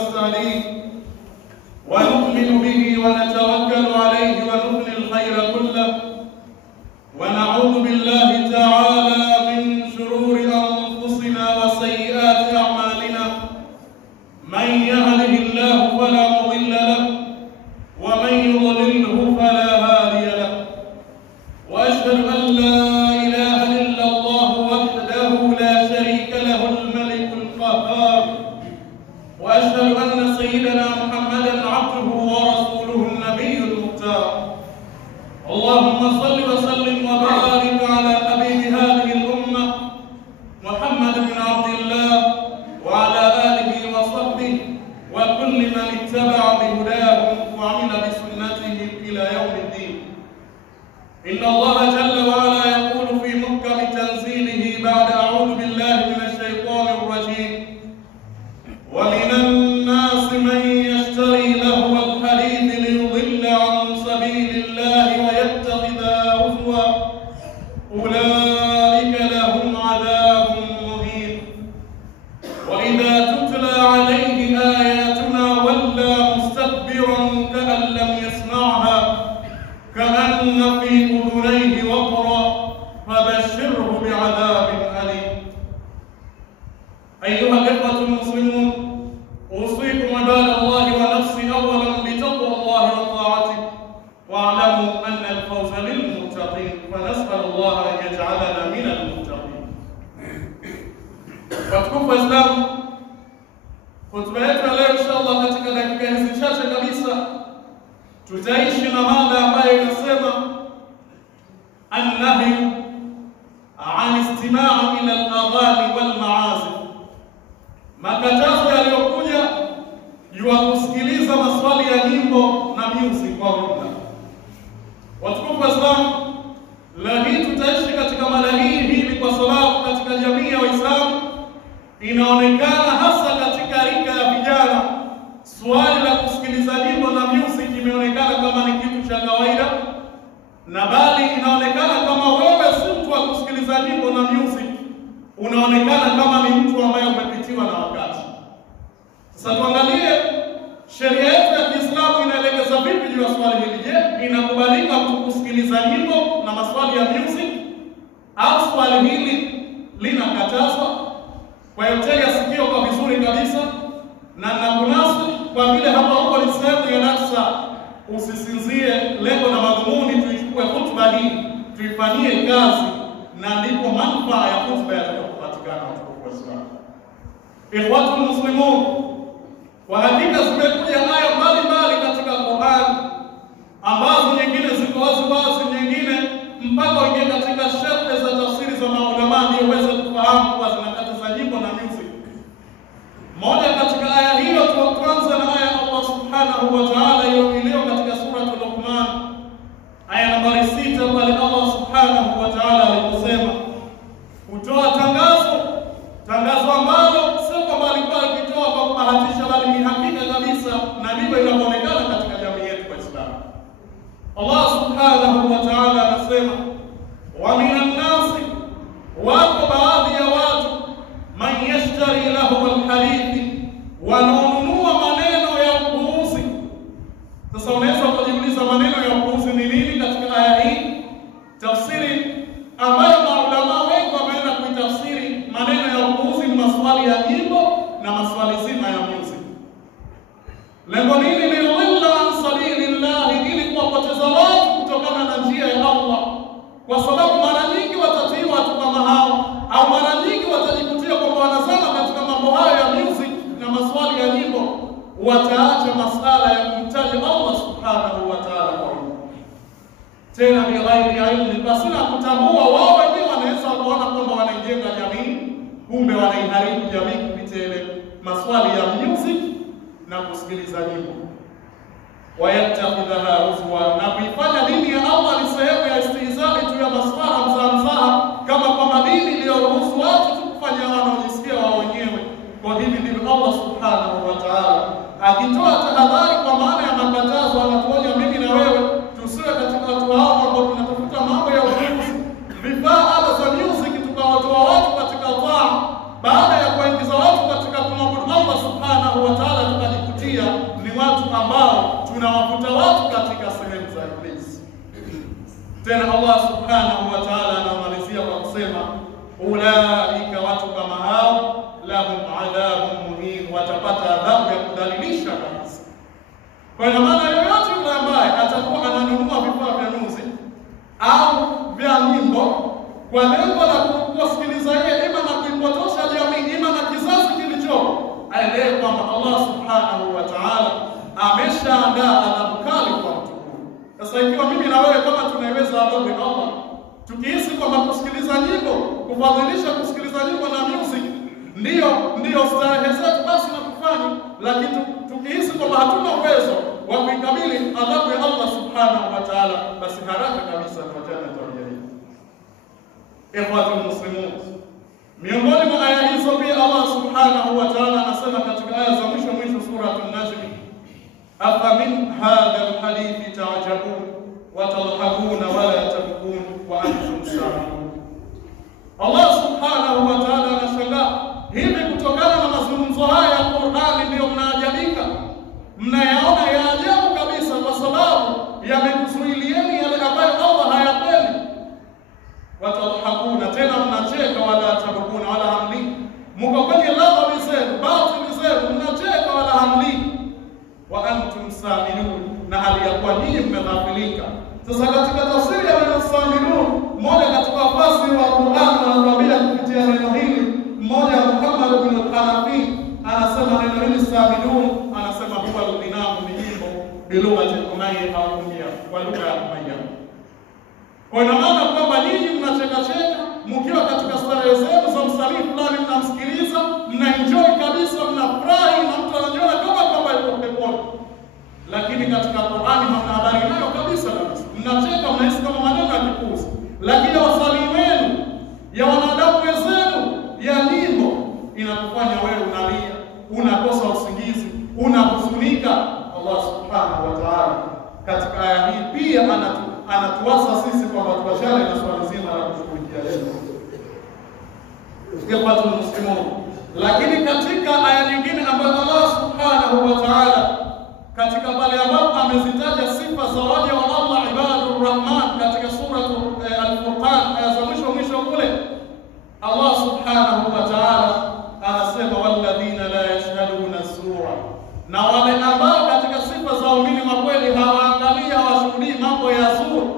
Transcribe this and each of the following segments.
ونستهديه ونؤمن به ونتوكل عليه ونبني الخير كله ونعوذ بالله تعالى من شرور أنفسنا وسيئات أعمالنا من يهده الله فلا مضل له ومن يضلله فلا هادي له وأشهد أن لا إله إلا الله وحده لا شريك له الملك القهار وأشهد أن سيدنا محمدا عبده ورسوله النبي المختار اللهم صل وسلم وبارك على حبيب هذه الأمة محمد بن عبد الله وعلى آله وصحبه وكل من اتبع بهداهم وعمل بسنته إلى يوم الدين. إن الله جل وعلا يقول في محكم تنزيله بعد أعوذ بالله من الشيطان الرجيم: ومن الناس من يشتري لهو الحديث ليضل عن سبيل الله ويتخذها هزوا أولئك لهم عذاب مهين وإذا تتلى عليه آياتنا ولى مستكبرا كأن لم يسمعها كأن في أذنيه وقرا فبشره بعذاب أليم. أيها الإخوة المسلمون، أوصيكم عباد الله ونفسي أولا بتقوى الله وطاعته واعلموا أن الفوز للمتقين فنسأل الله أن يجعلنا من المتقين. Watukufu Waislamu, hotuba yetu ya leo inshallah katika dakika hizi chache kabisa tutaishi na mada ambayo inasema an-nahyu an istima' ila al-aghani wal ma'azif, makatazo yaliyokuja juu ya kusikiliza maswali ya nyimbo na music kwa ujumla. Watukufu Waislamu, leo hii tutaishi katika mada hii kwa sababu katika jamii ya Waislamu inaonekana hasa katika rika ya vijana swali la kusikiliza nyimbo na music imeonekana kama ni kitu cha kawaida, na bali inaonekana kama wewe si mtu wa kusikiliza nyimbo na music, unaonekana kama ni mtu ambaye umepitiwa na wakati. Sasa tuangalie sheria yetu ya Kiislamu inaelekeza vipi juu ya swali hili. Je, inakubalika mtu kusikiliza nyimbo na maswali ya music au swali hili linakatazwa? Kwa hiyo tega sikio kwa vizuri kabisa na nakunasi, kwa vile hapa huko ni sehemu ya darasa, usisinzie. Lengo na madhumuni tuichukue hotuba hii tuifanyie kazi, na ndipo manufaa ya hotuba yatakayopatikana kwa Waislamu. Ikhwatul muslimun, kwa hakika zimekuja aya mbalimbali katika Qur'an ambazo nyingine ziko wazi, nyingine mpaka uingie katika sharhi za tafsiri za maulama ndio uweze kufahamu kwa zinakataza nyimbo na music. Moja katika aya hiyo tuanze na aya Allah subhanahu wa ta'ala iliyo katika sura Luqman aya nambari 6, pale Allah subhanahu wa ta'ala aliposema kutoa tangazo ambalo sio kwamba alikuwa akitoa kwa kubahatisha, bali ni hakika kabisa na ndivyo inavyoonekana katika jamii yetu Waislamu. Allah subhanahu wa ta'ala anasema wa minan nasi, wako baadhi ya watu, man yashtari lahu alhadithi, wanaonunua maneno ya upuuzi. Sasa unaweza kujiuliza maneno ya upuuzi ni nini katika aya hii? Tafsiri ambayo maulama wengi wameenda kuitafsiri maneno ya upuuzi ni maswali ya nyimbo na maswali zima ya music. Lengo nini? Ni dhilla an sabilillah, ili kuwapoteza watu kutokana na njia ya Allah, kwa sababu mara nyingi watatii watu kama hao, au mara nyingi watajikutia kwamba wanazama katika mambo hayo ya music na maswali ya nyimbo, wataacha masala ya kumtaja Allah subhanahu wa ta'ala kwa tena bighairi ilmi, basi na kutambua wao wenyewe wanaweza kuona kwamba wanaijenga jamii, kumbe wanaiharibu jamii kupitia ile maswali ya music na kusikiliza nyimbo. Wayattakhidha huzwa, na kuifanya dini ya Allah ni sehemu ya istihzai tu ya maswala mzaha, kama kwamba dini iliyoruhusu watu tu kufanya wanaojisikia wao wenyewe. Kwa hivi ndivyo Allah subhanahu wa ta'ala akitoa tahadhari kwa maana ya makatazo, anatuonya mimi na wewe tusiwe katika watu hao ambao tunatafuta mambo ya upuuzi, vifaa ala za music tukawatoa watu katika taa, baada ya kuingiza watu katika kumwabudu Allah subhanahu wa ta'ala Tena Allah subhanahu wa ta'ala anamalizia kwa kusema ulaika, watu kama hao, lahum adhabun muhin, watapata adhabu ya kudhalilisha kabisa. Kwa maana yoyote yule ambaye atakuwa ananunua vifaa vya muziki au vya nyimbo kwa lengo la kuwasikiliza yeye, ima na kuipotosha jamii, ima na kizazi kilichopo, aelewe kwamba Allah subhanahu wa ta'ala ameshaandaa adhabu kali kwa mtu huyo. Sasa ikiwa mimi na wewe kama tunaiweza adhabu ya Allah, tukihisi kwamba kusikiliza nyimbo, kufadhilisha kusikiliza nyimbo na music ndio starehe zetu, basi na kufanya, lakini tukihisi kwamba hatuna uwezo wa kuikabili adhabu ya Allah subhanahu wa ta'ala, basi haraka kabisa tuachane na tabia hii. Ikhwatul muslimun, miongoni mwa aya hizo pia Allah subhanahu wa ta'ala anasema katika aya za mwisho suratul Najm, afamin hadha alhadithi ta'jabun wa tadhakuna wa la tabkun wa antum sami'un. Allah subhanahu wa ta'ala anashangaa, hivi kutokana na mazungumzo haya ya Qur'ani ndio mnaajabika, mnayaona ya ajabu kabisa, kwa sababu yamekuzuilieni yale ambayo Allah hayapendi. Watadhakuna, tena mnacheka, wala tabkuna, wala hamli, mko kwenye ladha zenu, batili zenu, mnacheka wala hamli, wa antum samilun, na hali ya kuwa nyinyi mmeghafilika. Sasa katika tafsiri ya neno samilun, mmoja katika wafasiri wa Qur'an anatuambia kupitia neno hili, mmoja Muhammad ibn al-Hanafi anasema neno hili samilun, anasema huwa al-ghinamu, ni nyimbo, bilugha al-umayya au umia, kwa lugha ya umayya. Kwa maana kwamba nyinyi mnacheka mkiwa katika starehe zenu za msanii fulani, mnamsikiliza, mnaenjoy kabisa, mnafurahi, na mtu anajiona kama kwamba yuko peponi, lakini katika Qur'ani hamna habari nayo kabisa. Mnacheka, mnahisi kama maneno ya kipuzi, lakini wasanii wenu, ya wanadamu wenzenu, ya nyimbo inakufanya wewe unalia, unakosa usingizi, unahuzunika. Allah subhanahu wa ta'ala katika aya hii pia anatuasa sisi kwamba tuachane na swala zima la kushughulikia lengo ikhwatul muslimun. Lakini katika aya nyingine ambayo Allah subhanahu wa ta'ala katika pale ambapo amezitaja sifa za waja wa Allah ibadur rahman katika suratul al-Furqan, aya za mwisho kule, Allah subhanahu wa ta'ala anasema walladhina la yashhaduna az-zura, na wale ambao katika sifa za waumini wa kweli hawaangalia, hawashuhudii mambo ya zuru.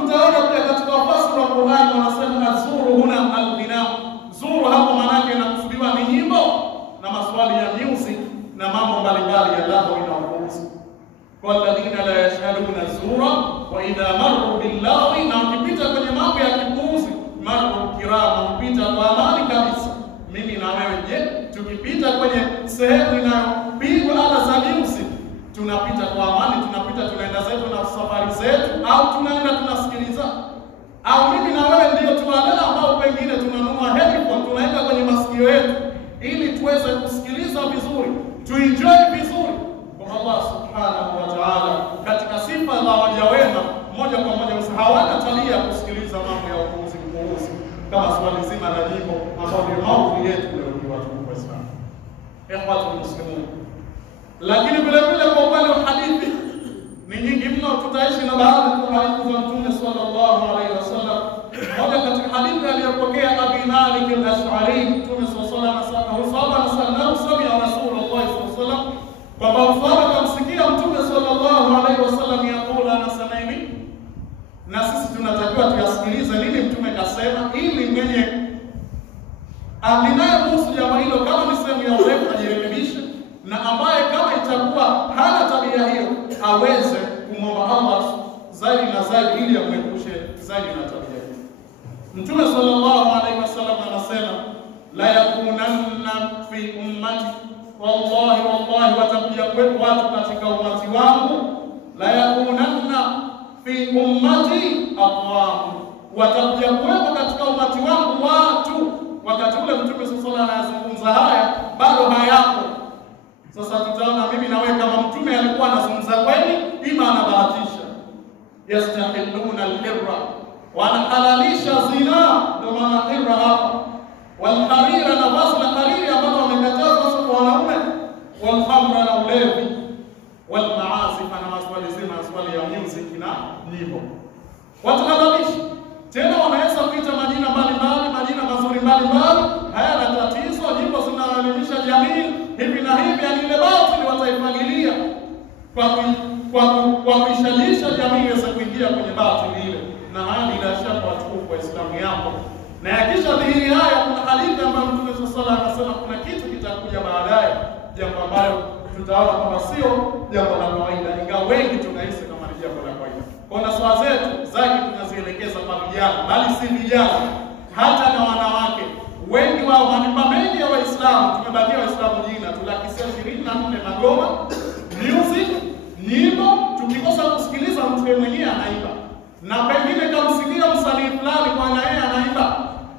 Tutaona pia katika wafasiri wa Qur'an wanasema az-zuru huna al-ghina. Zuru hapo maana yake inakusudiwa ni nyimbo na maswali ya music na mambo mbalimbali ya ladha inayohusu. Walladhina la yashhaduna az-zura wa idha marru bil-lagwi, na ukipita kwenye mambo ya kipuuzi, marru kirama, upita kwa amani kabisa. Mimi na wewe, je, tukipita kwenye sehemu inayopigwa ala za music, tunapita kwa amani, tunapita tunaenda zetu na safari zetu, au tunaenda tunasikiliza? Au mimi na wewe ndio tunaenda ambao pengine tunanunua headphone, tunaenda kwenye masikio yetu ili tuweze kusikiliza vizuri, tuenjoy vizuri? Kwa Allah subhanahu wa ta'ala katika sifa za waja wema, moja kwa moja hawana tabia ya kusikiliza mambo ya upuuzi kama swali zima la nyimbo ambao ndio maudhui yetu leo kwa watu wa Islam. Ikhwatul muslimun, lakini vile vile kwa upande wa hadithi ni nyingi mno, tutaishi na baadhi ya hadithi za Mtume sallallahu alaihi wasallam. Moja katika hadithi aliyopokea Abi Malik al-Ash'ari, Mtume sallallahu alaihi wasallam sami'a Rasulullah sallallahu alaihi wasallam, kwamba mfano kamsikia Mtume sallallahu alaihi wasallam yakula, anasema hivi, na sisi tunatakiwa tuyasikilize nini Mtume kasema, ili mwenye alinaye kuhusu jambo hilo kama ni sehemu ya urefu ajirekebishe, na ambaye kama itakuwa hana tabia hiyo aweze kumwomba Allah zaidi na zaidi ili amwepushe zaidi na tabia hiyo. Mtume sallallahu alaihi wasallam anasema la yakunanna fi ummati, wallahi watakuja kwetu watu katika umati wangu, la yakunanna fi ummati aqwam, watakuja kwetu katika umati wangu watu. Wakati ule Mtume sallallahu alaihi wasallam anazungumza haya bado hayapo. Sasa tutaona mimi na wewe kama Mtume alikuwa anazungumza kweli, ima anabahatisha. Yastahilluna al-hirra, wanahalalisha zina, ndio maana hirra hapa. Wal-harira, na vazi la hariri ambalo wamekataza sasa kwa wanaume. Wal-khamra, na ulevi. Wal-maazif, na maswali zima, maswali ya music na nyimbo. watahadharisha. Tena wanaweza kuita majina mbalimbali, majina mazuri mbalimbali, hayana tatizo, nyimbo zinaelimisha jamii hivi na hivi, yani ile batili wataifagilia kwa kuishajiisha jamii iweze kuingia kwenye batili ile. Na haya bila shaka watukufu wa Islamu yako. Na yakisha dhihiri haya, kuna hadithi ambayo Mtume sallallahu alaihi wasallam kuna kitu kitakuja baadaye, jambo ambalo tutaona kwamba sio jambo la kawaida, ingawa wengi tunahisi kama ni jambo la kawaida. Kwa naswa zetu zaidi tunazielekeza kwa vijana, bali si vijana, hata na wanawake. Wengi wao, majumba mengi ya Waislamu, tumebakia Waislamu jina tu, 24 magoma, music, nyimbo. Tukikosa kusikiliza mtu mwenyewe anaimba, na pengine kamsikia msanii fulani kwa na yeye anaimba.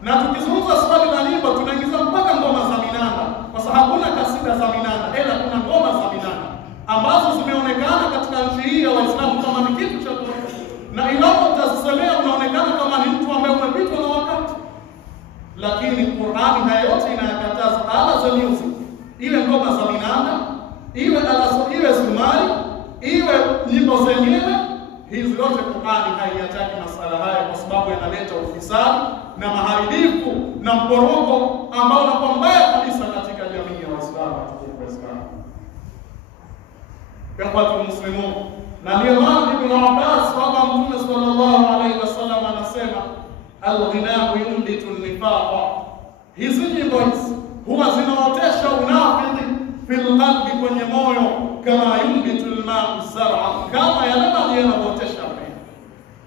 Na tukizungumza swali la nyimbo, tunaingiza mpaka ngoma za minanda, kwa sababu hakuna kasida za minanda, ila kuna ngoma za minanda ambazo zimeonekana katika nchi hii ya Waislamu kama ni kitu cha kuona, na iwapo utazisemea unaonekana kama ni mtu ambaye umepitwa na wakati. Lakini Qur'ani haya yote inayakataza. Ala za music, iwe ngoma za minanda, iwe zumari, iwe nyimbo zenyewe, hizi zote Qur'ani haiyataki masala haya, kwa sababu yanaleta ufisadi na maharibifu na mporoko ambao unakuwa mbaya kabisa katika jamii ya Waislamu. Kwa Muslimu, na ndio maana Ibn Abbas kwamba Mtume sallallahu alaihi wasallam anasema al-ghina'u yumbitu an-nifaqa. Hizi nyimbo hizi huwa zinaotesha unafiki fil qalbi, kwenye moyo, kama yumbitu al-ma'u zar'a, kama yale maji yanaotesha mmea.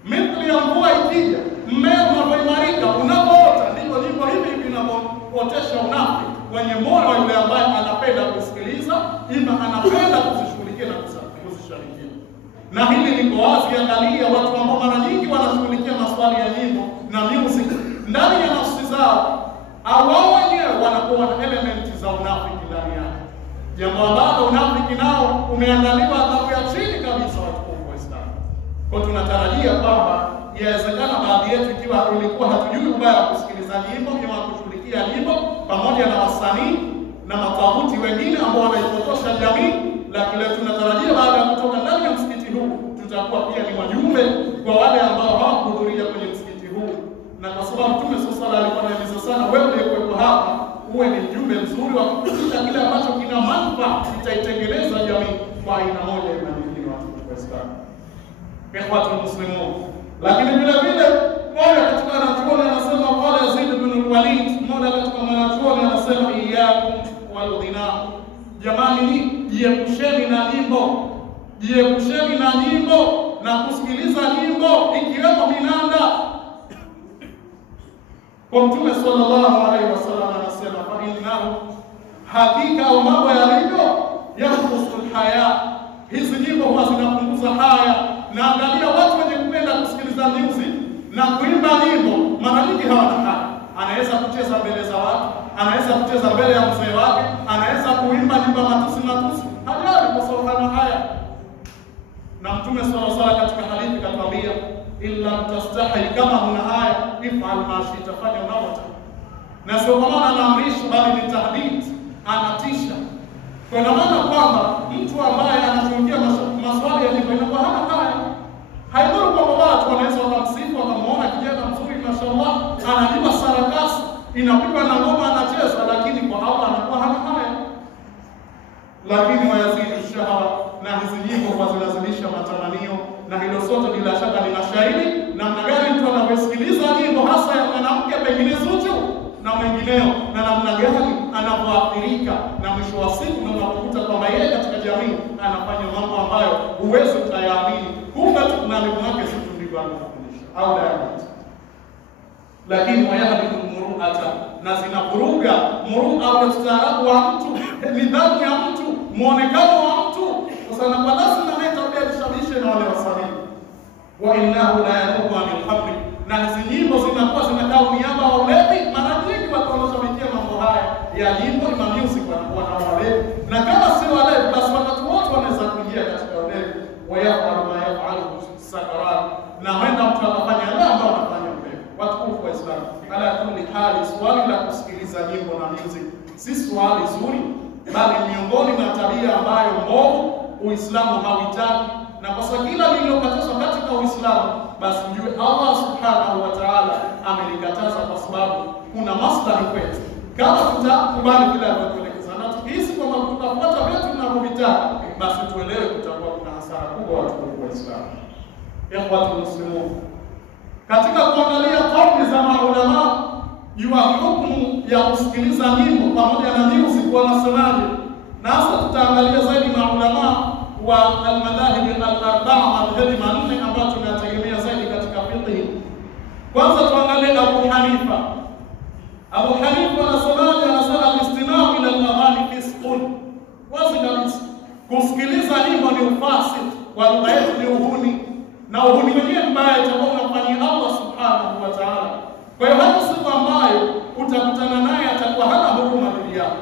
Mithili ya mvua ikija, mmea unapoimarika, unapoota, ndivyo nyimbo hivi vinavyootesha unafiki kwenye moyo wa yule ambaye anapenda kusikiliza, ima anapenda kuzishughulikia na kuzisharikia. Na hili liko wazi. Angalia watu ambao mara nyingi wanashughulikia maswali ya nyimbo na music, ndani ya nafsi zao au wao wenyewe wanakuwa na elementi za unafiki ndani yake, jambo ambalo unafiki nao umeandaliwa adhabu ya chini kabisa, watukufu wa Islamu. Kwa tunatarajia kwamba yawezekana baadhi yetu, ikiwa ilikuwa hatujui ubaya wa kusikiliza nyimbo, ni wa kushughulikia nyimbo pamoja na wasanii na matawuti wengine ambao wanaipotosha jamii, lakini tunatarajia baada ya kutoka ndani ya msikiti huu tutakuwa pia ni wajumbe kwa wale ambao hawakuhudhuria kwenye msikiti huu. Na kwa sababu Mtume sallallahu alaihi wasallam alikuwa sana, wewe uliyekuwepo hapa uwe ni mjumbe mzuri wa kufikisha kile ambacho kina manufaa, kitaitengeneza jamii kwa aina moja na nyingine. Watu wa Islamu, kwa Muslimu. Lakini vile vile mmoja katika wanachuoni anasema, qala Yazid ibn al-Walid, mmoja katika wanachuoni anasema, iyyakum wal ghina, jamani, jiepusheni na nyimbo, jiepusheni na nyimbo na kusikiliza nyimbo, ikiwemo minanda. Kwa Mtume sallallahu alaihi wasallam anasema, fa innahu, hakika au mambo yalivyo, yanqusul haya, hizi nyimbo huwa zinapunguza haya. Na angalia watu wenye kupenda kusikiliza music na kuimba nyimbo, mara nyingi hawana haya. Anaweza kucheza mbele za watu, anaweza kucheza mbele ya mzee wake, anaweza kuimba nyimbo matusi, hajali kwa sababu hana haya. Na Mtume sallallahu alaihi wasallam katika hadithi katwambia, illa tastahi, kama huna haya, ifal ma shita, fanya unavyotaka. Na sio kwa maana anaamrisha, bali ni tahdid, anatisha. Kwa maana kwamba mtu ambaye anatumikia maswali ya nyimbo inakuwa hana haya. Haidhuru kwamba watu wanaweza wakamsifu, wakamuona kijana mzuri, mashallah, anajiba sarakasi, inapigwa na ngoma, anacheza, lakini kwa Allah anakuwa hana haya. Lakini wayazidi shahawa, na hizi nyimbo kwa zinazilisha matamanio, na hilo sote bila shaka ni mashahidi namna gani mtu anavyosikiliza nyimbo, hasa ya mwanamke pengine zuchu na mengineo, na namna gani anavyoathirika, na mwisho wa siku na unapokuta kwamba yeye katika jamii anafanya mambo ambayo huwezi utayaamini, kumbe tunalimu wake si ndivyo anafundisha au dayati. Lakini wayahdimu muru'ata, na zinavuruga muru'a au ustaarabu wa mtu, nidhamu ya mtu, muonekano wa mtu, kwa sababu kwa lazima naye tabia ishabishe na wale wasanii. Wa innahu la yanubu anil khamri, na hizi nyimbo zinakuwa zinakaa niaba wa ulevi. Mara nyingi watu wanaoshabikia mambo haya ya nyimbo na music wanakuwa na walevi, na kama si walevi basi wakati wote wanaweza kuingia katika ulevi. Wayafalu ma yafalu sakarat, na wenda mtu akafanya yale ambayo anafanya ulevi. Watukufu wa Islam, ala kulli hali, swali la kusikiliza nyimbo na music si swali zuri, bali miongoni mwa tabia ambayo mbovu Uislamu hauitaki na kwa sababu kila lililokatazwa katika Uislamu, basi mjue Allah subhanahu wa ta'ala amelikataza kwa sababu kuna maslahi kwetu. Kama tutakubali kila anavyoelekeza na tukihisi kwamba tutafuata vitu tunavyovitaka, basi tuelewe kutakuwa kuna hasara kubwa watu wa Uislamu. Ikhwatul muslimun, katika kuangalia kauli za maulama juu ya hukumu ya kusikiliza nyimbo pamoja na music wanasemaje, na hasa tutaangalia zaidi maulama wa al-madhahib al-arba'a, madhhabi manne ambayo tunategemea zaidi katika fiqh. Kwanza tuangalie Abu Hanifa. Abu Hanifa anasemaje? Anasema al-istima'u ila al-aghani fisqun. Wazi kabisa, kusikiliza nyimbo ni ufasik, kwa lugha yetu ni uhuni, na uhuni wenyewe mbaya itakuwa unafanyia Allah subhanahu wa ta'ala. Kwa hiyo hata siku ambayo utakutana naye atakuwa hana huruma dhidi yako.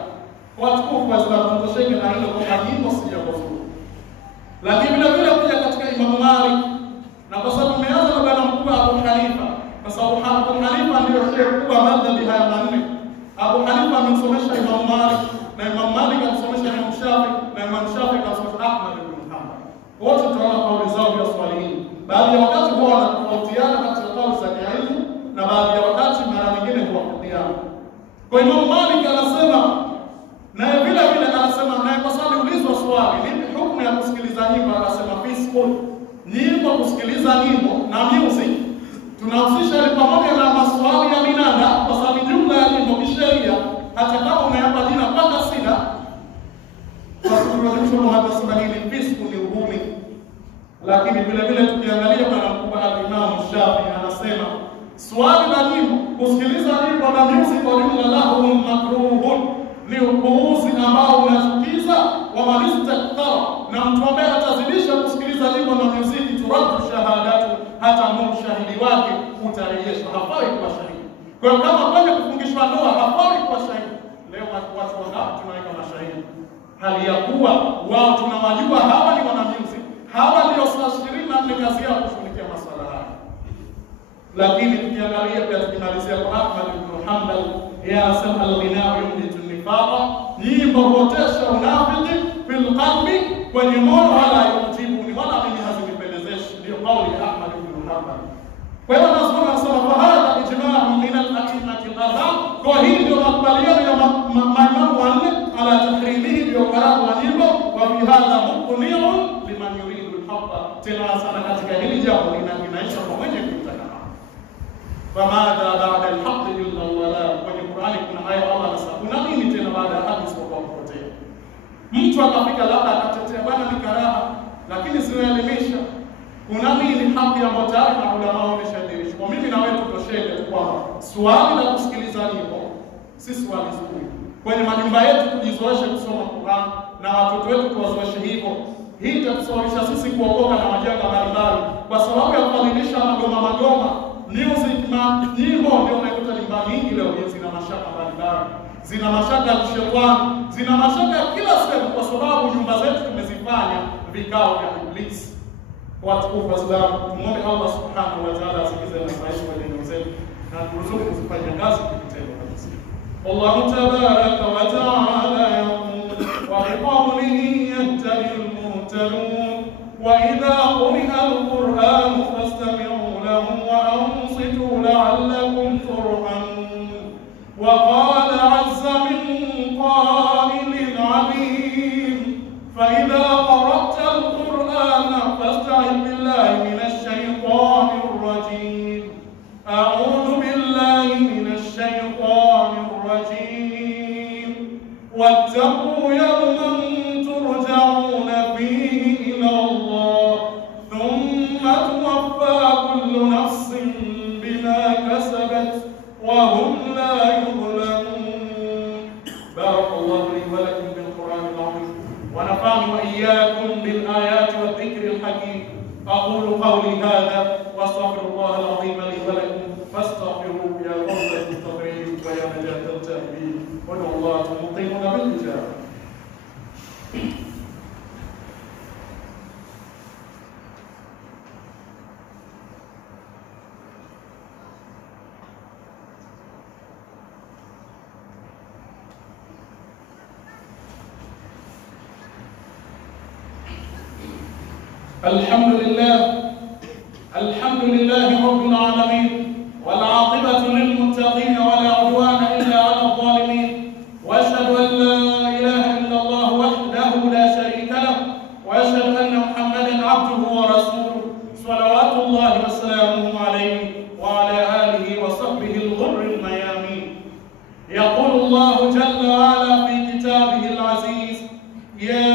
Watukufu Waislamu, mtosheke na hilo kwamba nyimbo si jambo zuri. Lakini vile vile kuja katika Imam Malik, na kwa sababu tumeanza na bwana mkubwa Abu Hanifa, kwa sababu Abu Hanifa ndio shehe mkubwa madhhabi haya manne. Abu Hanifa amemsomesha Imam Malik, na Imam Malik amsomesha Imam Shafi, na Imam Shafi amsomesha Ahmad ibn Hanbal. Wote tunaona kauli zao vya swali hili. Baadhi ya wakati huwa wanatofautiana katika kauli za kielimu, na baadhi ya wakati mara nyingine huwafikiana. Kwa Imam Malik anasema, naye vile vile anasema, naye kwa sababu ulizwa swali nini hukumu ya kusikiliza nyimbo, anasema fisqul. Nyimbo, kusikiliza nyimbo na music tunahusisha ni pamoja na maswali ya minada, kwa sababu jumla ya nyimbo kisheria, hata kama umeapa jina mpaka sina, kwa sababu tunasema hili fisqul ni uhuni. Lakini vile vile tukiangalia bwana mkubwa al-Imam Shafi anasema swali la nyimbo, kusikiliza nyimbo na music kwa jumla lahu makruhun, ni upuuzi ambao unachukiza, wa manistakthara, na mtu ambaye atazidisha kusikiliza nyimbo na muziki turadu shahadatu, hata shahidi wake utarejeshwa, hafai kuwa shahidi. Kwa hiyo kama kwenye kufungishwa ndoa hafai kuwa shahidi, leo watu wangapi tunaweka mashahidi hali ya kuwa wao tunawajua hawa ni wana music, hawa ndio saa 24 kazi yao kushughulikia masuala haya. Lakini tukiangalia pia tukimalizia kwa Ahmad ibn Hanbal, ya asema al-ghina'u yumlitu nifaqa, nyimbo huotesha unafiki fil qalbi, kwenye moyo, wala yutibu, ni wala mimi hazinipendezeshi. Ndio kauli ya Ahmad ibn Hanbal. Kwa hiyo nasema fahadha ijma'u min al-a'immati al-arba'a, kwa hii ndio makubaliano ya maimamu wanne ala tahrimihi, ndio karamu wa nyimbo, wa fi hadha muqni'un liman yuridu al-haqqa, tena sana katika hili jambo linaisha kwa mwenye kutaka. Famadha ba'da al-haqq illa al-dhalal, kwenye Qur'ani kuna aya Allah anasema kuna nini tena baada ya haki isipokuwa kupotea. Mtu akafika labda akatetea bwana ni karaha, lakini zinaelimisha. Kuna nini haki ambayo tayari na ulama wameshadirisha. Kwa mimi na wewe tutosheke tu kwamba swali la kusikiliza nyimbo si swali zuri. Kwenye majumba yetu tujizoeshe kusoma Qur'an, na watoto wetu tuwazoeshe hivyo. Hii itatusababisha sisi kuokoka na majanga mbalimbali, kwa sababu ya kuadhimisha magoma music na nyimbo. Ndio unakuta nyumba nyingi leo zina mashaka mbalimbali, zina mashaka ya shetani, zina mashaka ya kila sehemu, kwa sababu nyumba zetu tumezifanya vikao vya ibilisi. Watukufu Waislamu, tumuombe Allah subhanahu wa ta'ala asikize na maisha ya dini zetu na turuzuku kufanya kazi kwa vitendo kabisa. Allahu tabaraka wa ta'ala yaqul wa biqawlihi yahtadil muhtadun wa idha quri'a al-Qur'an fastami'u lahu wa ansitu la'allakum turhamun. Wa qala 'azza min qa'ilin 'alim fa idha qara'ta al-Qur'ana fasta'id billahi minash shaytanir rajim. A'udhu billahi minash shaytanir rajim. Wattaqu yawman turja'una fihi ila Allah thumma tuwaffa kullu nafsin bima kasabat wa hum la yuzlamun. Barakallahu li wa lakum bil Qur'anil 'azim wa nafa'ani wa iyyakum bil ayati wa dhikril hakim. Aqulu qawli hadha wa astaghfirullaha al-'azim li wa lakum fastaghfiruhu ya fawzal mustaghfirin wa ya najatal tahbin wa Allahu muqimuna bil ijabah. الحمد لله رب العالمين، والعاقبة للمتقين ولا عدوان إلا على الظالمين، وأشهد أن لا إله إلا الله وحده لا شريك له، وأشهد أن محمدا عبده ورسوله صلوات الله وسلامه عليه وعلى آله وصحبه الغر الميامين. يقول الله جل وعلا في كتابه العزيز: يا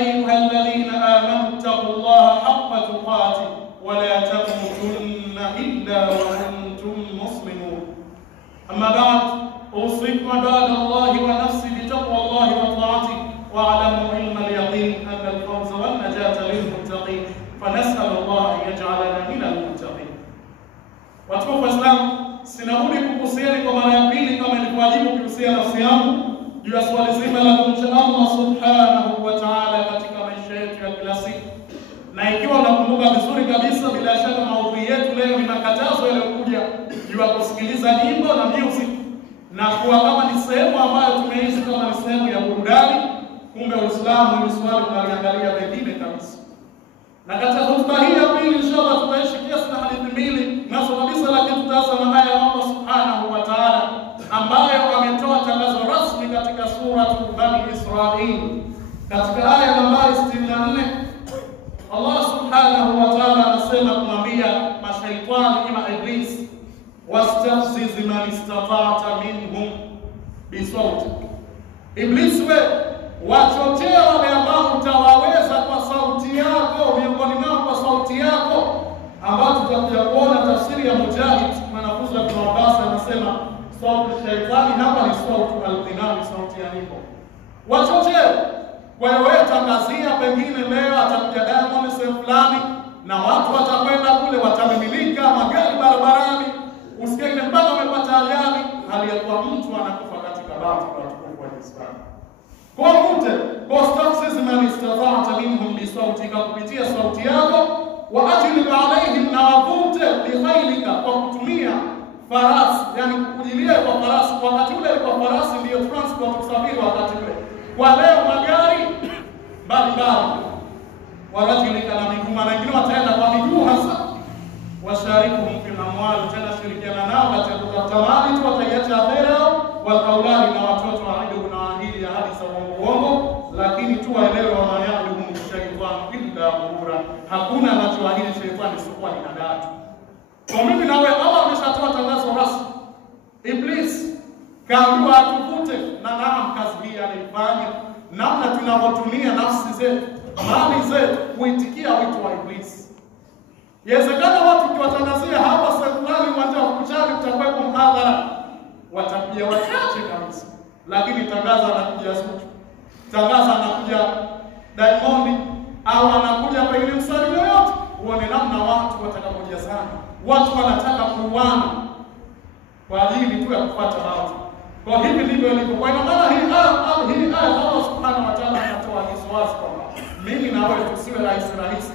أيها الذين آمنوا اتقوا الله حق تقاته ولا تموتن إلا وأنتم مسلمون. أما بعد، أوصيكم عباد الله ونفسي بتقوى الله وطاعته، واعلموا علم اليقين أن الفوز والنجاة للمتقين، فنسأل الله أن يجعلنا من المتقين. Watukufu Waislamu, sinabudi kukuhusieni kwa mara ya pili kama ilivyowajibu kuhusia nafsi yangu juu ya swali zima la kumcha Allah subhanahu wa ta'ala katika maisha yetu ya kila siku. Na ikiwa unakumbuka vizuri kabisa, bila shaka maudhui yetu leo ni makatazo yaliyokuja juu ya kusikiliza nyimbo na music, na kuwa kama ni sehemu ambayo tumeishi kama ni sehemu ya burudani, kumbe Uislamu ni swali tunaliangalia pengine kabisa. Na katika hotuba hii ya pili inshallah tutaishi kiasi na hadithi mbili nazo kabisa, lakini tutaanza na aya ya Allah subhanahu wa ta'ala ambayo ametoa tangazo rasmi katika sura Bani Israil. Katika aya nambari 64 Allah subhanahu wa ta'ala anasema kumwambia mashaitani kama Iblis: wastafziz man istata'ta minhum bisawti. Iblis, we wachochea wale ambao utawaweza kwa sauti yako, miongoni mwao kwa sauti yako, ambao tutakuja kuona tafsiri ya Mujahid mwanafunzi wa Ibn Abbas anasema sauti shaitani hapa ni sauti al-ghina, sauti ya nyimbo. Wachochea. Kwa hiyo wewe tangazia, pengine leo atakuja Diamond sehemu fulani na watu watakwenda kule, watamimilika magari barabarani, usikie mpaka umepata ajali, hali ya kuwa mtu anakufa katika bati kwa tukufu wa Islam. Kwa mute, wastafziz man istata'ta minhum bisawtika, kupitia sauti yako, wa ajlib alaihim, na wavute bikhailika, kwa kutumia farasi, yani kujilia kwa farasi. Wakati ule kwa farasi ndio transport, usafiri wakati ule. Kwa leo magari mbalimbali, warajilika na miguu, na wengine wataenda kwa miguu hasa. Washarikuhum fil amwal, tena shirikiana nao katika kutafuta mali tu, wataiacha akhera wal auladi, na watoto waidu na ahili ya hadi za uongo. Lakini tu waelewe, wa mayaduhum shaytan illa ghurura, hakuna anachoahidi shaytani isipokuwa ni hadatu. Kwa mimi na wewe Allah ameshatoa tangazo rasmi. Iblis kaambiwa atuvute, na naam, kazi hii anaifanya namna tunavyotumia nafsi zetu, mali zetu kuitikia wito wa Iblis. Yawezekana watu kiwatangazia hapa sekondari uwanja wa kuchali utakuwepo mhadhara, watakuja wachache kabisa, lakini tangaza anakuja Zuchu, tangaza anakuja Diamond, au anakuja pengine msanii yoyote, uone namna watu watakapojazana. Watu wanataka kuuana kwa ajili tu ya kupata watu. Kwa hivi ndivyo ilivyo. Kwa maana hii aya Allah subhanahu wa ta'ala anatoa agizo wazi kwamba mimi na wewe tusiwe rahisi,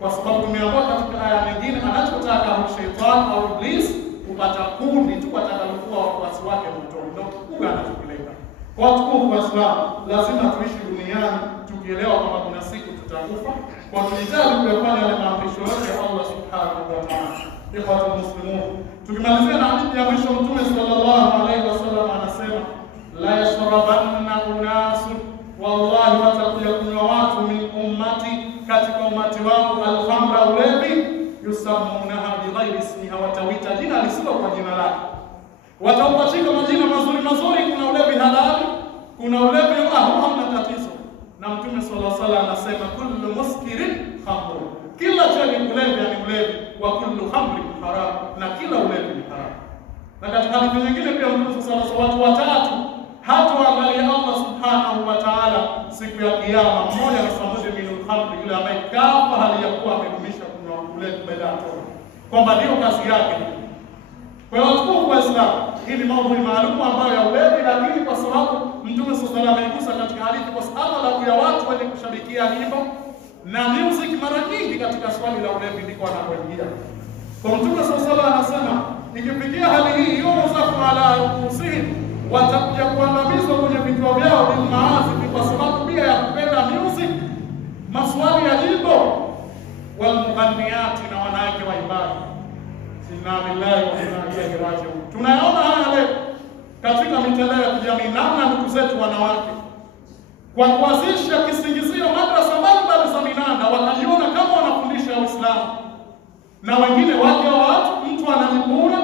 kwa sababu tumeambiwa katika aya nyingine anachotaka shetani au Iblis kupata kundi tu atakalokuwa wafuasi wake mtondo huyu anachokileta. Kwa tukufu wa Islam, lazima tuishi duniani tukielewa kwamba kuna siku tutakufa, kwa tunahitaji kufanya yale maamrisho yote ya Allah subhanahu wa ta'ala. Ikhwatu muslimun, tukimalizia na hadithi ya mwisho, Mtume sallallahu alaihi wasallam anasema: la yashrabanna unasun, wallahi watakuja kunywa watu min ummati, katika umati wangu, al-khamra, ulevi, yusammunaha bighairi ismiha, watawita jina lisilo kwa jina lake. Wataupachika majina mazuri, kuna ulevi halali, kuna ulevi hamna tatizo. Na Mtume sallallahu alaihi wasallam anasema kullu muskirin khamr, kila chenye kulevya ni ulevi, wa kullu khamrin haram, na kila ulevi ni haram. Na katika hadithi nyingine pia Mtume sallallahu alaihi wasallam, watu watatu hata waangalia Allah subhanahu wa ta'ala siku ya kiyama. Mmoja ni samudi minul khamri, yule ambaye kafa hali ya kuwa amedumisha kunywa ulevi bila toba, kwamba ndio kazi yake. Kwa hiyo watukufu wa Islam, hii ni mambo maalum ambayo ya ulevi, lakini kwa sababu Mtume sallallahu alaihi wasallam ameigusa katika hadithi, kwa sababu ya watu wenye kushabikia nyimbo na music mara nyingi katika swali la ulevi ndiko wanapoingia. Kwa Mtume sallallahu alaihi wasallam anasema ikifikia hali hii, yuzafu ala ruusihim, watakuja kuangamizwa kwenye vichwa vyao ni maasi, kwa sababu pia ya kupenda music, maswali ya nyimbo mizaniati na wanawake wa ibada. Inna lillahi wa inna ilaihi raji'un. Tunayaona haya leo katika mitandao ya kijamii, namna ndugu zetu wanawake kwa kuanzisha kisingizio madrasa mbalimbali za minanda wakajiona kama wanafundisha Uislamu, na wengine wake wa watu, mtu anajibura